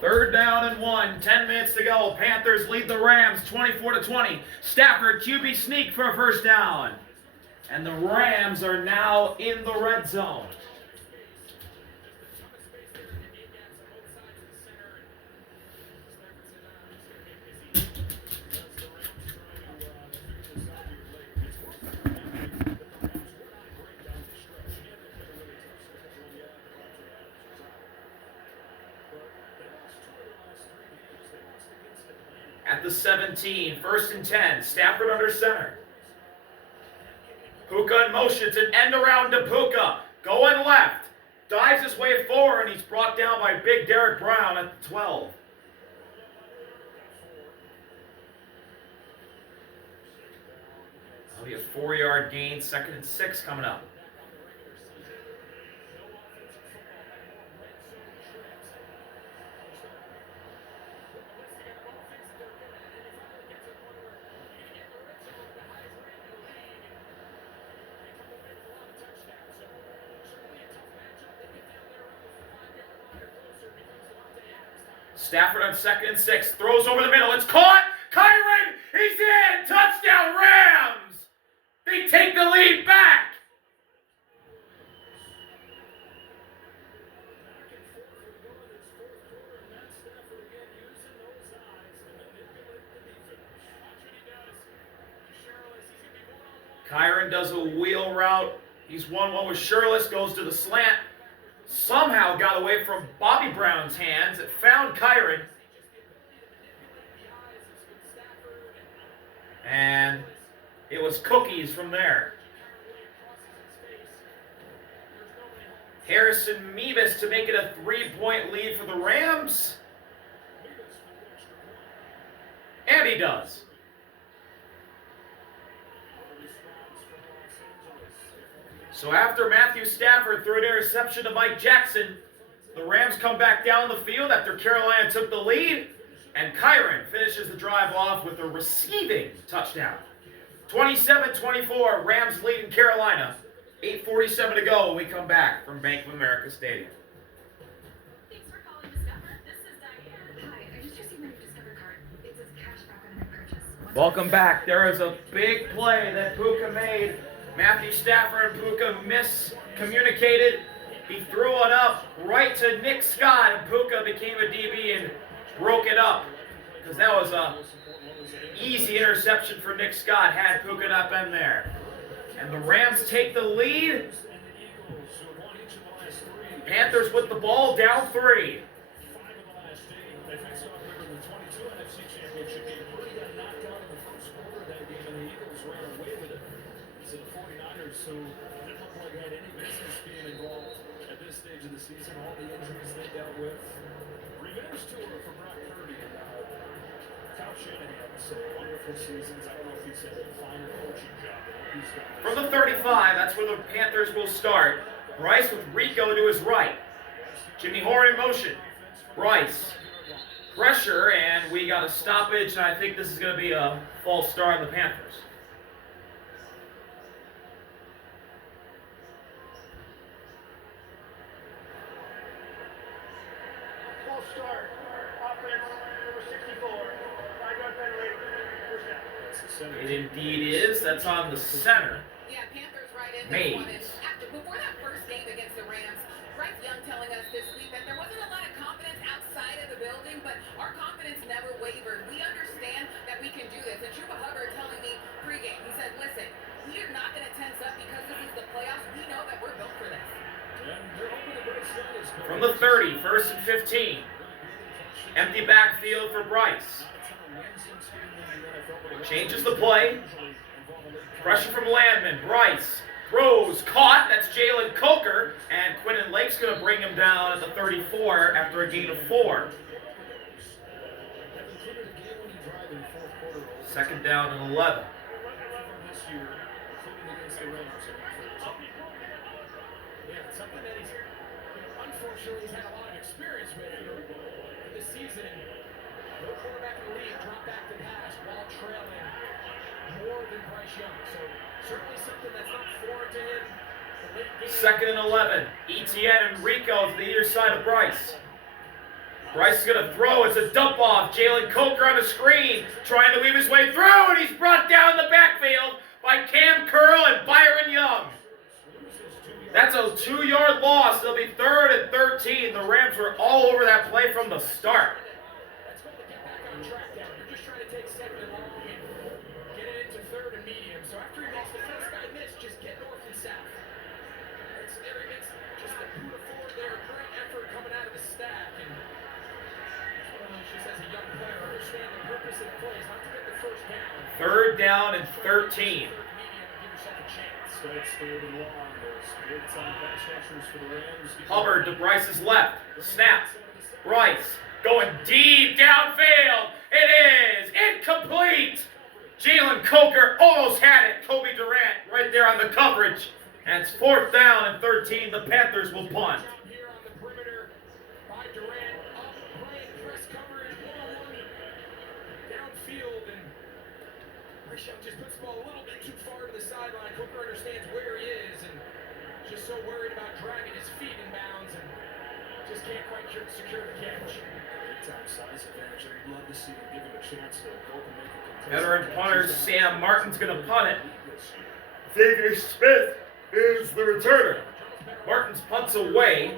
Third down and 1, 10 minutes to go. Panthers lead the Rams 24-20. Stafford QB sneak for a first down. And the Rams are now in the red zone. At the 17, first and 10, Stafford under center. Puka in motion, it's an end around to Puka. Going left, dives his way forward, and he's brought down by big Derek Brown at the 12. That'll be a 4-yard gain, 2nd and 6 coming up. Stafford on 2nd and 6, throws over the middle, it's caught! Kyron, he's in! Touchdown Rams! They take the lead back! Kyron does a wheel route. He's 1-1 with Shirless, goes to the slant. Somehow got away from Bobby Brown's hands. It found Kyron. And it was cookies from there. Harrison Mevis to make it a 3-point lead for the Rams. And he does. So after Matthew Stafford threw an interception to Mike Jackson, the Rams come back down the field after Carolina took the lead, and Kyron finishes the drive off with a receiving touchdown. 27-24, Rams leading Carolina. 8:47 to go when we come back from Bank of America Stadium. Thanks for calling Discover. This is Diane. Hi, I just received my Discover card. It says cash back on my purchase. Welcome back. There is a big play that Puka made. Matthew Stafford and Puka miscommunicated. He threw it up right to Nick Scott, and Puka became a DB and broke it up. Because that was a easy interception for Nick Scott had Puka not been there. And the Rams take the lead. Panthers with the ball down 3. So it didn't look like they had any business being involved at this stage of the season. All the injuries they dealt with. Revenge tour for Brock Purdy and Kyle Shanahan. So wonderful seasons. I don't know if he's had a finer coaching job than what he's done. From the 35, that's where the Panthers will start. Bryce with Rico to his right. Jimmy Horn in motion. Bryce. Pressure, and we got a stoppage, and I think this is going to be a false start on the Panthers. Start. Offense, number 64. 5-yard penalty. First down. It indeed is. That's on the center. Yeah, Panthers right in Mays. this one. Before that first game against the Rams, Bryce Young telling us this week that there wasn't a lot of confidence outside of the building, but our confidence never wavered. We understand that we can do this. And Chuba Hubbard telling me pregame, he said, listen, we are not going to tense up because this is the playoffs. We know that we're built for this. From the 30, first and 15. Empty backfield for Bryce. Changes the play. Pressure from Landman. Bryce throws, caught. That's Jalen Coker. And Quinton Lake's going to bring him down at the 34 after a gain of 4. Second down and 11. Something that he's unfortunately he's had a lot of experience with this season. No quarterback in the league dropped back to pass while trailing more than Bryce Young. So certainly something that's not foreign to him. Second and 11. Etienne and Rico to the either side of Bryce. Bryce is going to throw. It's a dump off. Jalen Coker on the screen, trying to weave his way through, and he's brought down the backfield by Cam Curl and Byron Young. That's a 2-yard loss. It'll be 3rd and 13. The Rams were all over that play from the start. Let's go to get back on track now. You're just trying to take 2nd and long and get it into 3rd and medium. So after he makes the first guy miss, just get north and south. There he makes just a beautiful there. Great effort coming out of the stack. And just as a young player, understand the purpose of the plays, not to get the first down. 3rd down and 13. Give yourself a chance. Starts 3rd and long. There's big time pass rushers for the Rams. Hubbard to Bryce's left. Snap. Bryce going deep downfield. It is incomplete. Jalen Coker almost had it. Colby Durant right there on the coverage. And it's 4th down and 13. The Panthers will punt. Here on the perimeter by Durant. Up, playing press coverage, one-on-one downfield, and Risha just puts the ball a little bit too far to the sideline. Coker understands where he is, and just so worried about dragging his feet in bounds, and just can't quite secure the catch. Big time size advantage. I'd love to see him give him a chance to go and make a contest. Veteran punter Sam Martin's going to punt it. Xavier Smith is the returner. Martin's punts away.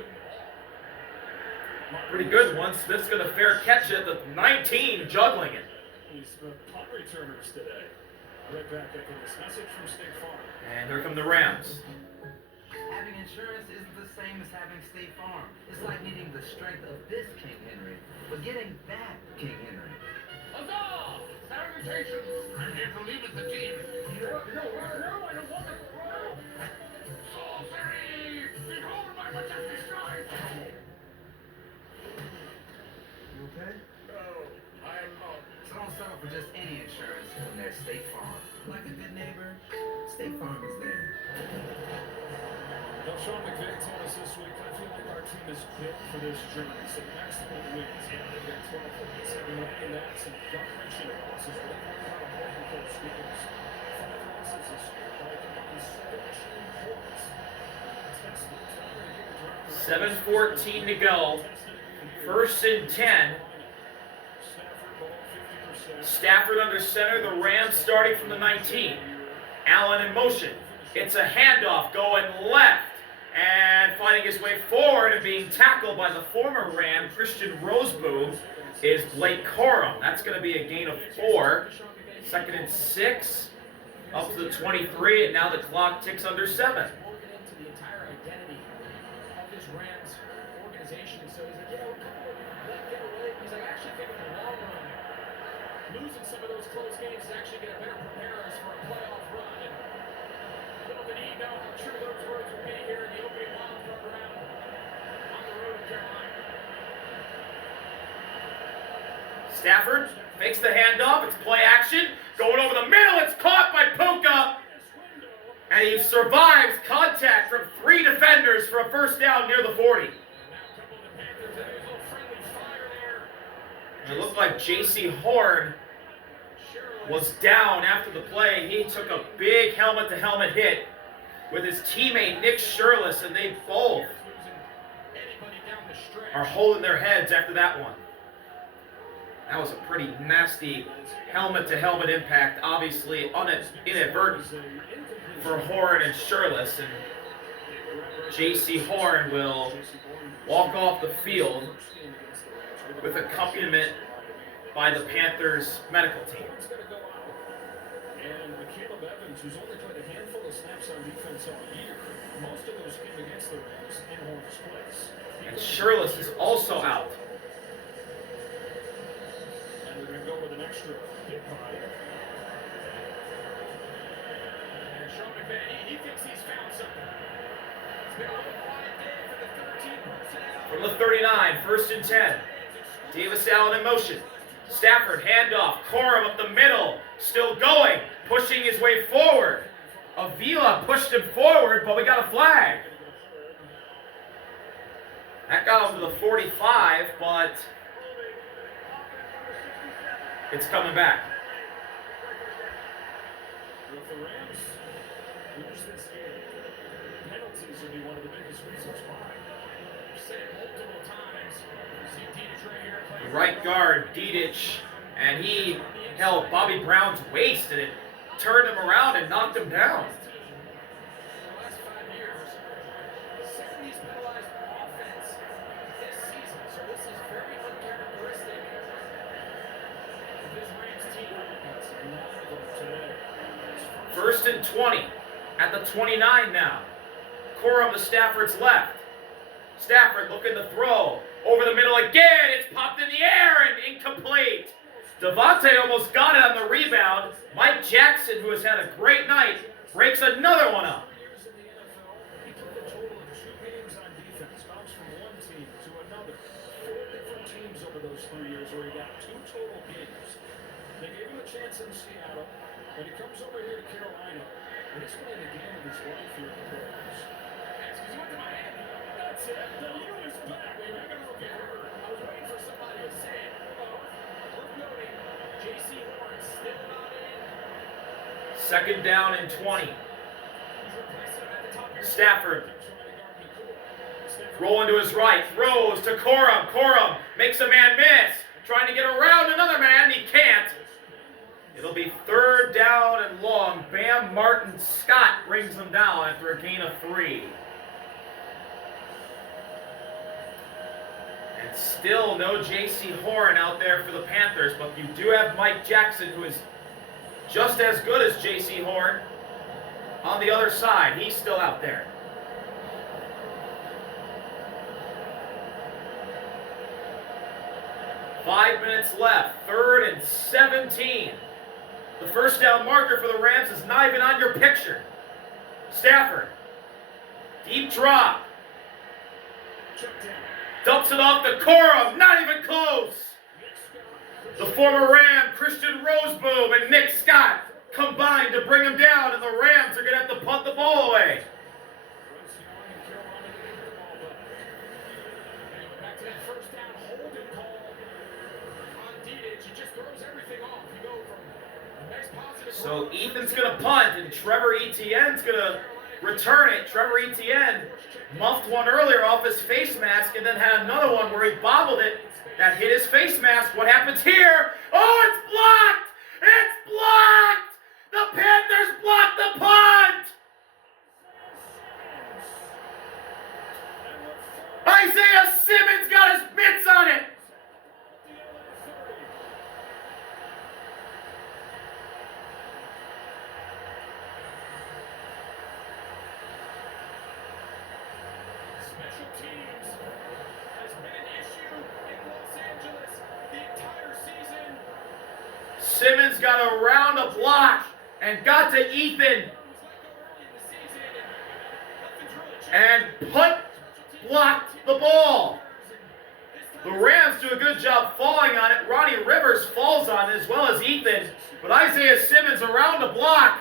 Pretty good one. Smith's going to fair catch it. The 19 juggling it. He's the punt returners today. Right back after this message from State Farm. And here come the Rams. Having insurance isn't the same as having State Farm. It's like needing the strength of this King Henry, but getting that King Henry. Huzzah! Salutations! I'm here to lead with the team. No, I don't want to. Sorcery! Behold my majestic stride! You okay? No, I am not. So don't settle for just any insurance when there's State Farm. Like a good neighbor, State Farm is there. Well, Sean McVay told us this week, I feel like our team is built for this journey. Some excellent wins. They've got 12 points, 7 winning backs, and gut-wrenching losses. They've won out of multiple schools. 5 losses this year by a combined 17 points. Testament to how they get the drive. 7:14 to go. 1st and 10. Stafford ball 50%. Stafford under center. The Rams starting from the 19. Allen in motion. It's a handoff going left. And fighting his way forward and being tackled by the former Ram, Christian Roseboom, is Blake Corum. That's going to be a gain of 4. 2nd and 6. Up to the 23, and now the clock ticks under 7. Into the entire identity of this Rams organization. So he's like, let get away. He's like, I actually think in the long run, losing some of those close games is actually going to better prepare us for a playoff run. And little did he know how true those words would be here in the opening wild card round on the road in Carolina. Stafford makes the handoff. It's play action. Going over the middle. It's caught by Puka. And he survives contact from 3 defenders for a 1st down near the 40. And it looked like J.C. Horn was down after the play. He took a big helmet-to-helmet hit with his teammate Nick Shirless, and they both are holding their heads after that one. That was a pretty nasty helmet-to-helmet impact, obviously inadvertent for Horn and Shirless, and J.C. Horn will walk off the field with accompaniment by the Panthers medical team. And Caleb Evans, who's only played a handful of snaps on defense all year, most of those came against the Rams in Horn's place. And Shirless is also out. And they're going to go with an extra hit by. And Sean McVay, he thinks he's found something. It's been a little quiet day for the 13 personnel. From the 39, 1st and 10. Davis Allen in motion. Stafford, handoff. Corum up the middle. Still going. Pushing his way forward. Avila pushed him forward, but we got a flag. That got him to the 45, but it's coming back. If the Rams lose this game, penalties will be one of the biggest reasons why. I've said it multiple times. See Detroit right guard, Dedich, and he held Bobby Brown's waist, and it turned him around and knocked him down. The last 5 years, 70s penalized offense this season. So this is very uncharacteristic of this Rams team. That's none of them today. First and 20 at the 29 now. Corum to Stafford's left. Stafford looking to throw. Over the middle again. It's popped in the air and incomplete. Devontae almost got it on the rebound. Mike Jackson, who has had a great night, breaks another one up. 4 years in the NFL, he played a total of 2 games on defense. Bounced from one team to another. 4 different teams over those 3 years where he got 2 total games. They gave him a chance in Seattle, and he comes over here to Carolina, and he's playing the game of his life here in the playoffs. Because he went to Miami. That's it. The U is back. I don't know if you heard. I was waiting for somebody to say it. Worth noting, J.C. Horn still not in. Second down and 20. He's replacing him at the top of your Stafford Trying to guard me cool. rolling to his right. Throws to Corum. Corum makes a man miss. Trying to get around another man. He can't. It'll be third down and long. Bam Martin Scott brings them down after a gain of 3. And still no J.C. Horn out there for the Panthers, but you do have Mike Jackson, who is just as good as J.C. Horn, on the other side. He's still out there. Five minutes left. Third and 17. The first down marker for the Rams is not even on your picture. Stafford. Deep drop. Check down. Dumps it off to Corum. Not even close. The former Ram, Christian Roseboom, and Nick Scott combined to bring him down, and the Rams are going to have to punt the ball away. Back to that first down holding call on Dedich. It just throws everything off. You go from a nice positive. So Ethan's going to punt, and Trevor Etienne's going to return it. Trevor Etienne muffed one earlier off his face mask and then had another one where he bobbled it that hit his face mask. What happens here? Oh, it's blocked! It's blocked! The Panthers blocked the punt! Isaiah Simmons got his mitts on it! Special teams has been an issue in Los Angeles the entire season. Simmons got around a block and got to Ethan He was let go early in the season, and nothing's really changed. and punt blocked the ball. The Rams do a good job falling on it. Ronnie Rivers falls on it as well as Ethan. But Isaiah Simmons around the block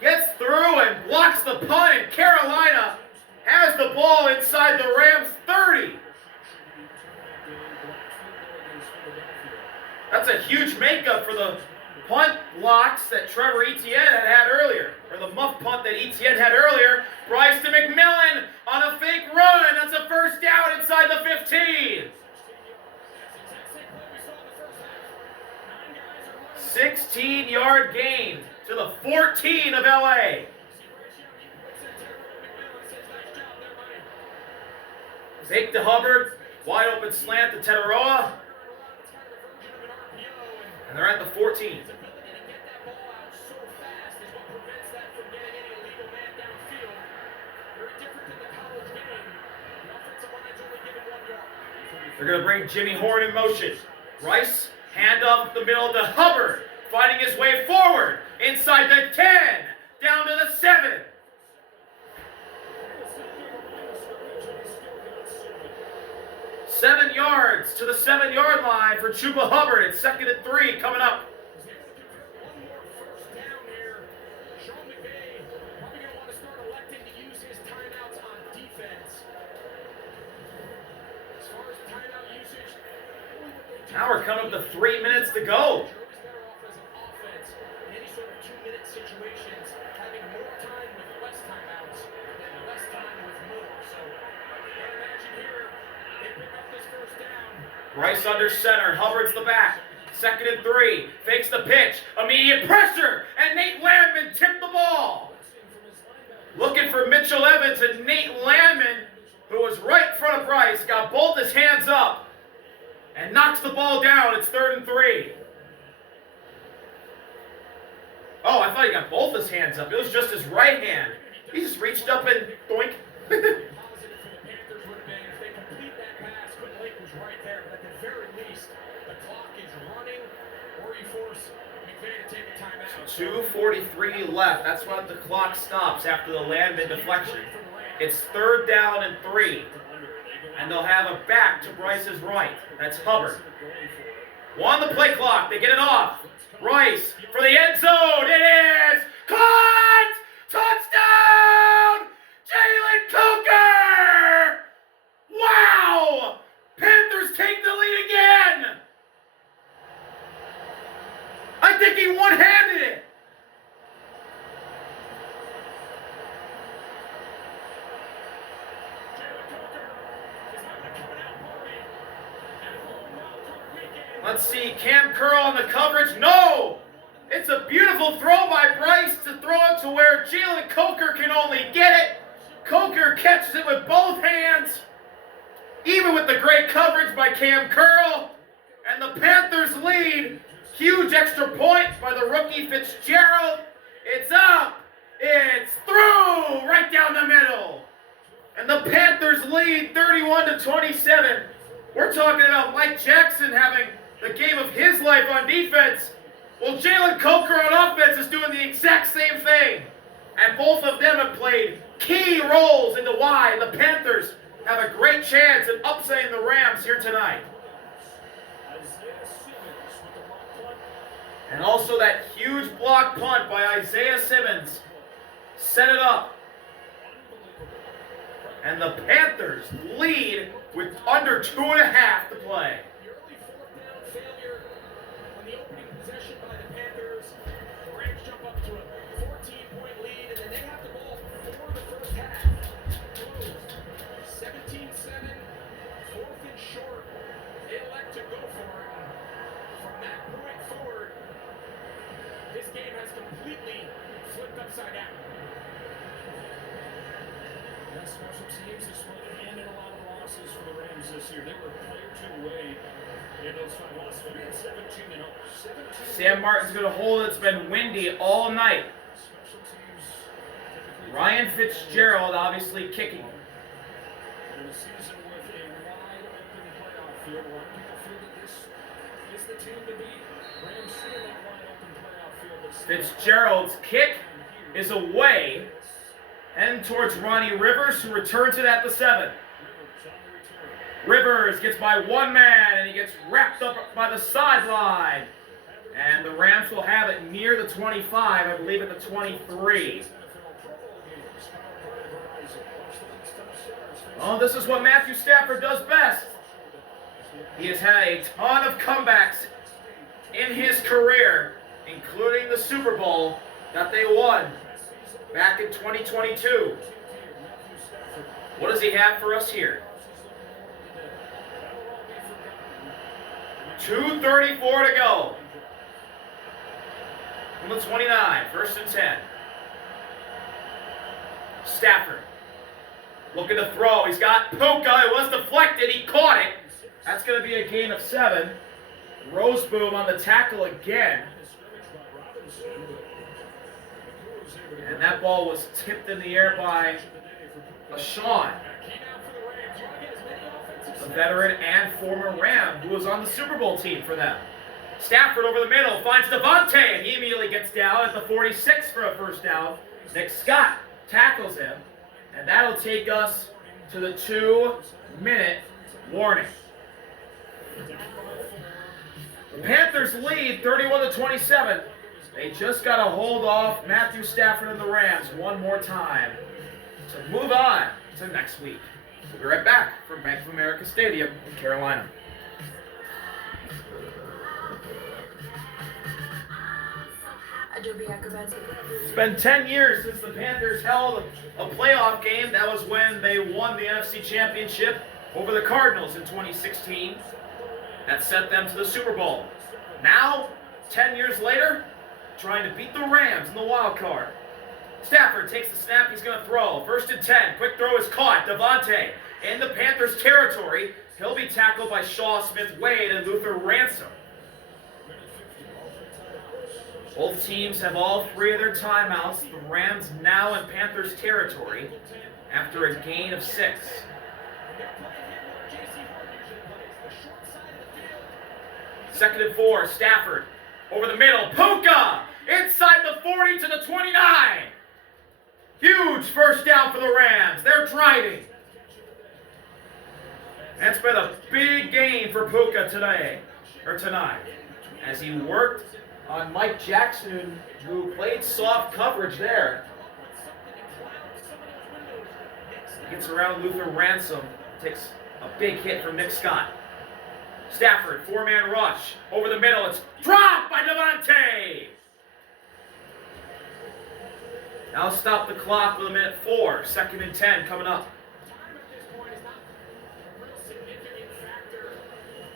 gets through and blocks the punt, and Carolina has the ball inside the Rams' 30. That's a huge makeup for the punt blocks that Trevor Etienne had earlier, or the muff punt that Etienne had earlier. Bryce to McMillan on a fake run. That's a first down inside the 15. 16-yard gain to the 14 of LA. Fake to Hubbard, wide open slant to Teteroa, and they're at the 14. They're going to bring Jimmy Horn in motion. Rice, hand up the middle to Hubbard, fighting his way forward, inside the 10, down to the 7. 7 yards to the 7-yard line for Chuba Hubbard. It's 2nd and 3 coming up. One more first down here. Sean McVay probably going to want to start electing to use his timeouts on defense. As far as timeout usage, Now we're coming up to 3 minutes to go. Joe is better off as an offense in any sort of 2-minute situations, having more time with less timeouts than less time with more. So, you can imagine here, they pick up this first down. Bryce under center. Hubbard's the back. 2nd and 3. Fakes the pitch. Immediate pressure. And Nate Landman tipped the ball. Looking for Mitchell Evans, and Nate Landman, who was right in front of Bryce, got both his hands up and knocks the ball down. It's 3rd and 3. Oh, I thought he got both his hands up. It was just his right hand. He just reached up and doink. Positive for the Panthers would have been if they complete that pass, but Blake was right there. But at the very least, the clock is running, or you force McVay to take a timeout. 2:43 left. That's when the clock stops after the Landman deflection. It's 3rd down and 3. And they'll have a back to Bryce's right. That's Hubbard. 1 the play clock. They get it off. Bryce for the end zone. It is caught! Touchdown! Jalen Coker! Wow! Panthers take the lead again! I think he one-handed it. Let's see, Cam Curl on the coverage. No! It's a beautiful throw by Bryce to throw it to where Jalen Coker can only get it. Coker catches it with both hands, even with the great coverage by Cam Curl. And the Panthers lead. Huge extra point by the rookie Fitzgerald. It's up. It's through right down the middle. And the Panthers lead 31-27. We're talking about Mike Jackson having the game of his life on defense. Well, Jalen Coker on offense is doing the exact same thing. And both of them have played key roles into why the Panthers have a great chance at upsetting the Rams here tonight. And also that huge block punt by Isaiah Simmons set it up. And the Panthers lead with under 2.5 to play. The early 4th down failure on the opening possession by the Panthers. The Rams jump up to a 14-point lead, and then they have the ball for the first half. 17-7, 4th and short. They elect to go for it. From that point forward, this game has completely flipped upside down. That special teams is split in and a lot of losses for the Rams this year. They were a player or two away in those 5 losses. They had 17-0. Sam Martin's going to hold it. It's been windy all night. Special teams typically Ryan Fitzgerald obviously kicking. in a season with a wide open playoff field. A lot of people feel that this is the team to beat. Rams see that wide open playoff field. But Fitzgerald's kick is away and towards Ronnie Rivers, who returns it at the 7. Rivers gets by one man, and he gets wrapped up by the sideline. And the Rams will have it near the 25, I believe at the 23. Oh, this is what Matthew Stafford does best. He has had a ton of comebacks in his career, including the Super Bowl that they won back in 2022. What does he have for us here? 2:34 to go. On the 29, 1st and 10. Stafford looking to throw. He's got Puka. It was deflected. He caught it. That's going to be a gain of 7. Roseboom on the tackle again. And that ball was tipped in the air by Sean, a veteran and former Ram who was on the Super Bowl team for them. Stafford over the middle finds Devontae, and he immediately gets down at the 46 for a first down. Nick Scott tackles him, and that'll take us to the 2-minute warning. The Panthers lead 31-27. They just got to hold off Matthew Stafford and the Rams one more time to move on to next week. We'll be right back from Bank of America Stadium in Carolina. It's been 10 years since the Panthers held a playoff game. That was when they won the NFC Championship over the Cardinals in 2016. that sent them to the Super Bowl. Now, 10 years later, trying to beat the Rams in the wild card. Stafford takes the snap, he's going to throw. 1st and 10, quick throw is caught. Devontae in the Panthers' territory. He'll be tackled by Shaw Smith-Wade and Luther Ransom. Both teams have all 3 of their timeouts. The Rams now in Panthers' territory after a gain of 6. 2nd and 4, Stafford over the middle. Puka inside the 40 to the 29. Huge first down for the Rams. They're driving. That's been a big game for Puka tonight, as he worked on Mike Jackson, who played soft coverage there. Gets around Luther Ransom, takes a big hit from Nick Scott. Stafford, 4-man rush, over the middle, it's dropped by Devontae! Now stop the clock with 1:04, 2nd and 10 coming up. Time at this point is not a real significant factor.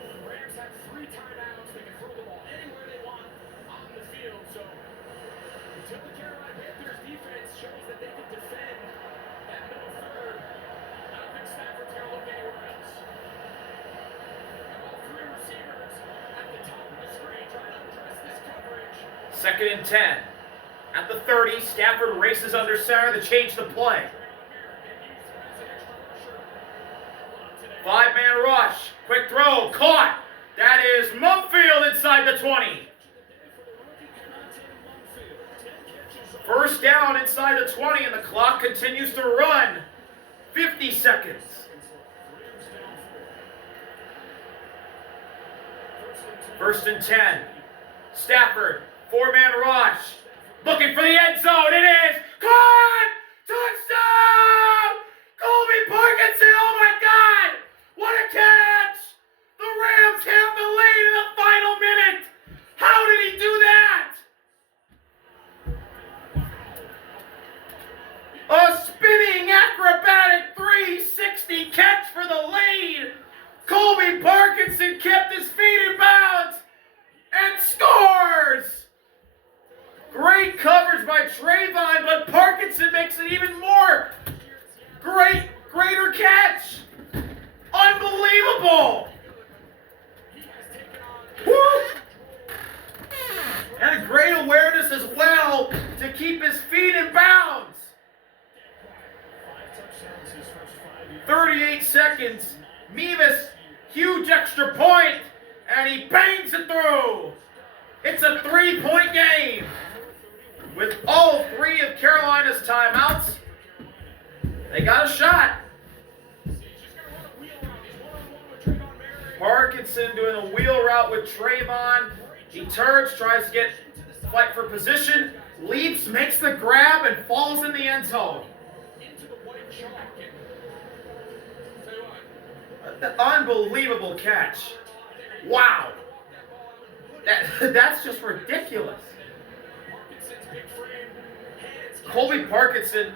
The Rams have 3 timeouts. They can throw the ball anywhere they want on the field. So until the Carolina Panthers defense shows that they can defend that middle third, I don't think Stafford's going to look anywhere else. And all 3 receivers at the top of the screen trying to address this coverage. 2nd and 10. At the 30, Stafford races under center to change the play. 5-man rush. Quick throw. Caught. That is Mumfield inside the 20. First down inside the 20, and the clock continues to run. 50 seconds. 1st and 10. Stafford. 4-man rush. Looking for the end zone. It is caught! Touchdown! Colby Parkinson! Oh my God! What a catch! The Rams have the lead in the final minute. How did he do that? A spinning acrobatic 360 catch for the lead. Colby Parkinson kept his feet in bounds and scores. Great coverage by Trayvon, but Parkinson makes it even more. Greater catch. Unbelievable. Woo! And a great awareness as well to keep his feet in bounds. 38 seconds. Mevis, huge extra point, and he bangs it through. It's a 3-point game. With all 3 of Carolina's timeouts, they got a shot. Parkinson doing a wheel route with Trayvon. He turns, tries to fight for position, leaps, makes the grab, and falls in the end zone. Unbelievable catch. Wow. That's just ridiculous. Colby Parkinson,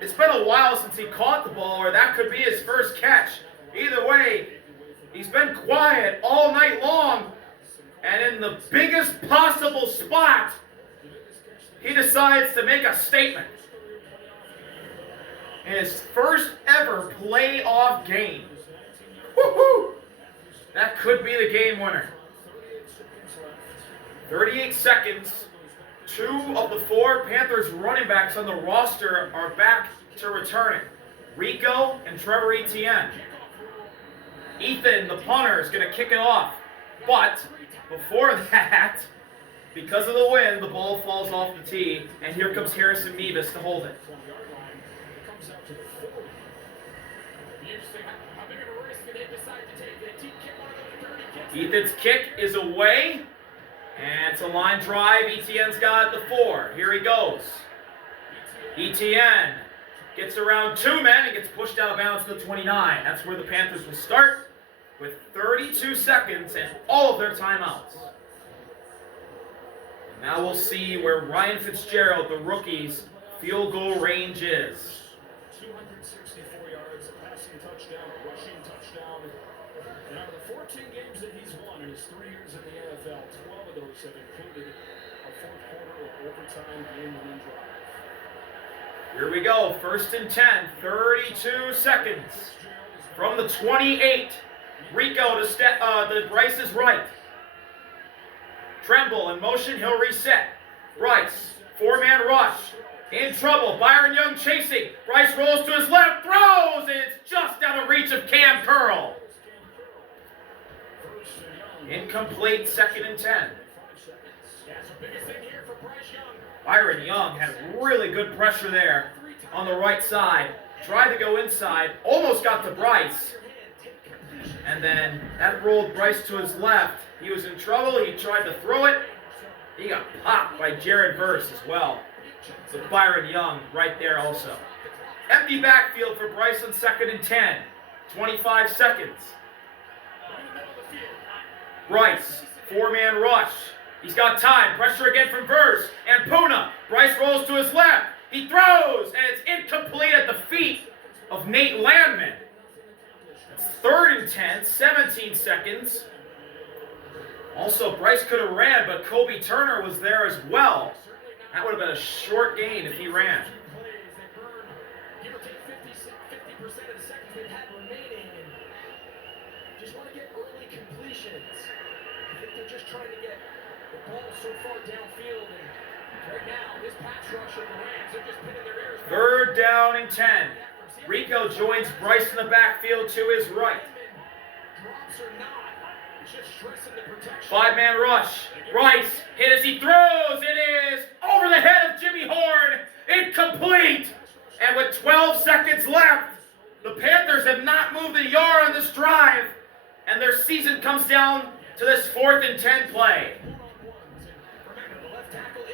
it's been a while since he caught the ball, or that could be his first catch. Either way, he's been quiet all night long, and in the biggest possible spot, he decides to make a statement. In his first ever playoff game. Woo-hoo! That could be the game winner. 38 seconds. 2 of the 4 Panthers running backs on the roster are back to returning. Rico and Trevor Etienne. Ethan, the punter, is going to kick it off. But before that, because of the wind, the ball falls off the tee, and here comes Harrison Mevis to hold it. Ethan's kick is away, and it's a line drive. Etienne's got the 4. Here he goes. Etienne gets around 2 men and gets pushed out of bounds to the 29. That's where the Panthers will start with 32 seconds and all of their timeouts. Now we'll see where Ryan Fitzgerald, the rookie's field goal range is. 264 yards, a passing touchdown, a rushing touchdown. And out of the 14 games that his 3 years in the NFL, 12 of those have included a fourth quarter or overtime game-winning drive. Here we go. 1st and 10. 32 seconds. From the 28. Rico to Bryce's right. Tremble in motion. He'll reset. Bryce. 4-man rush. In trouble. Byron Young chasing. Bryce rolls to his left. Throws. And it's just out of reach of Cam Curl. Incomplete. 2nd and 10. Byron Young had really good pressure there on the right side. Tried to go inside. Almost got to Bryce. And then that rolled Bryce to his left. He was in trouble. He tried to throw it. He got popped by Jared Verse as well. So Byron Young right there also. Empty backfield for Bryce on 2nd and 10. 25 seconds. Bryce, 4-man rush. He's got time. Pressure again from Verse. And Puna. Bryce rolls to his left. He throws, and it's incomplete at the feet of Nate Landman. It's 3rd and 10, 17 seconds. Also, Bryce could have ran, but Colby Turner was there as well. That would have been a short gain if he ran. Give or take 50% of the seconds they've had remaining, and just want to get early completions. I think they're just trying to get the ball so far downfield, and right now, this pass rush of the Rams, they're just pinning their ears. 3rd down and 10. Rico joins Bryce in the backfield to his right. Drops or not, it's just stressing the protection. 5-man rush. Bryce hit as he throws. It is over the head of Jimmy Horn. Incomplete. And with 12 seconds left, the Panthers have not moved a yard on this drive. And their season comes down to this 4th and 10 play. Remember, the left tackle,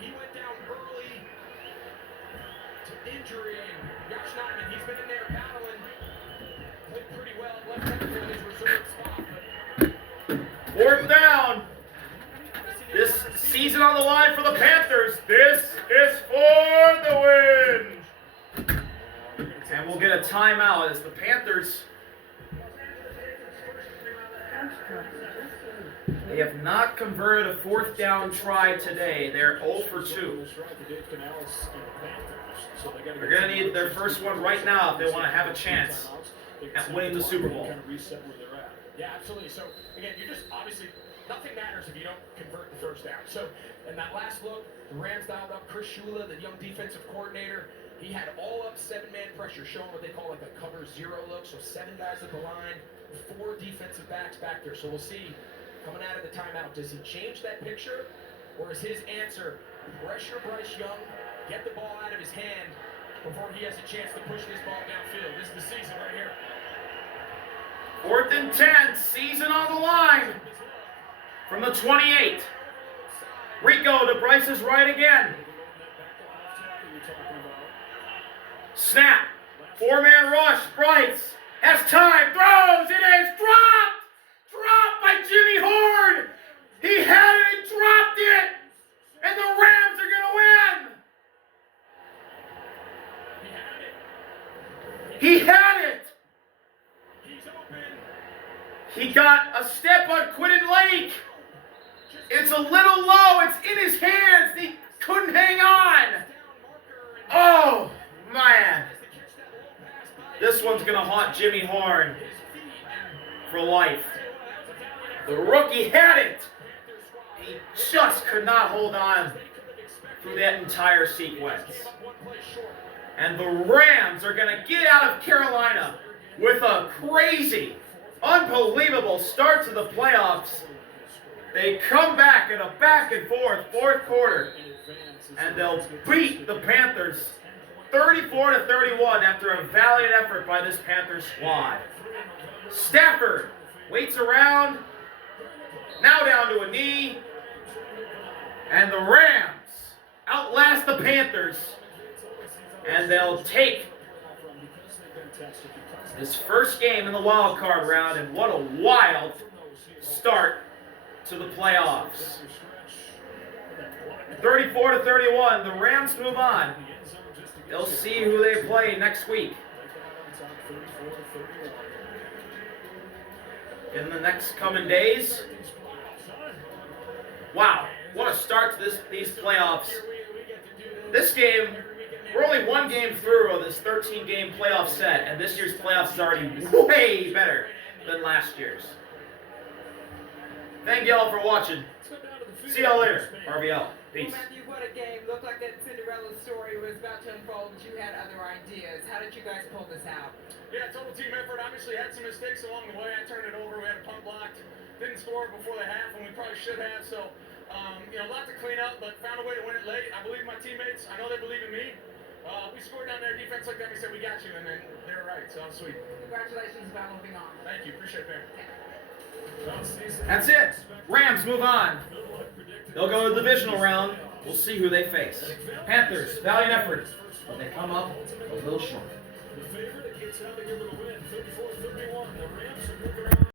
he went down early to injury, and Josh Notman, he's been in there battling, played pretty well, left tackle in his reserve spot, but 4th down. This season on the line for the Panthers. This is for the win. And we'll get a timeout as the Panthers, they have not converted a 4th down try today. They're 0 for 2. They're going to need their first one right now if they want to have a chance at winning the Super Bowl. yeah, absolutely. So again, you just obviously nothing matters if you don't convert the first down. So in that last look, the Rams dialed up Chris Shula, the young defensive coordinator. He had all up 7-man pressure, showing what they call like a cover 0 look. So 7 guys at the line, 4 defensive backs back there. So we'll see coming out of the timeout, does he change that picture, or is his answer pressure Bryce Young, get the ball out of his hand before he has a chance to push this ball downfield? This is the season right here. 4th and 10, season on the line from the 28. Rico to Bryce's right again. Snap. 4-man rush. Bryce has time. Throws. It is dropped. Dropped by Jimmy Horn. He had it and dropped it. And the Rams are going to win. He had it. He got a step on Quinton Lake. It's a little low. It's in his hands. He couldn't hang on. Oh, man. This one's going to haunt Jimmy Horn for life. The rookie had it. He just could not hold on through that entire sequence. And the Rams are going to get out of Carolina with a crazy, unbelievable start to the playoffs. They come back in a back and forth 4th quarter, and they'll beat the Panthers 34-31 after a valiant effort by this Panthers squad. Stafford waits around, now down to a knee, and the Rams outlast the Panthers, and they'll take this first game in the wild card round, and what a wild start to the playoffs. 34-31, the Rams move on. They'll see who they play next week. in the next coming days. Wow, what a start to these playoffs. This game, we're only one game through of this 13-game playoff set, and this year's playoffs is already way better than last year's. Thank you all for watching. See y'all later. RVL. Peace. Well, Matthew, what a game. Looked like that Cinderella story was about to unfold, but you had other ideas. How did you guys pull this out? Yeah, total team effort. Obviously had some mistakes along the way. I turned it over. We had a punt blocked. Didn't score before the half, and we probably should have. So, a lot to clean up, but found a way to win it late. I believe in my teammates. I know they believe in me. We scored down there, defense like that. We said, we got you, and then they were right. So, sweet. Congratulations about moving on. Thank you. Appreciate it, man. That's it. Rams move on. They'll go to the divisional round. We'll see who they face. Panthers, valiant effort, but they come up a little short. The favorite gets out of here with a win, 34-31. The Rams are moving on.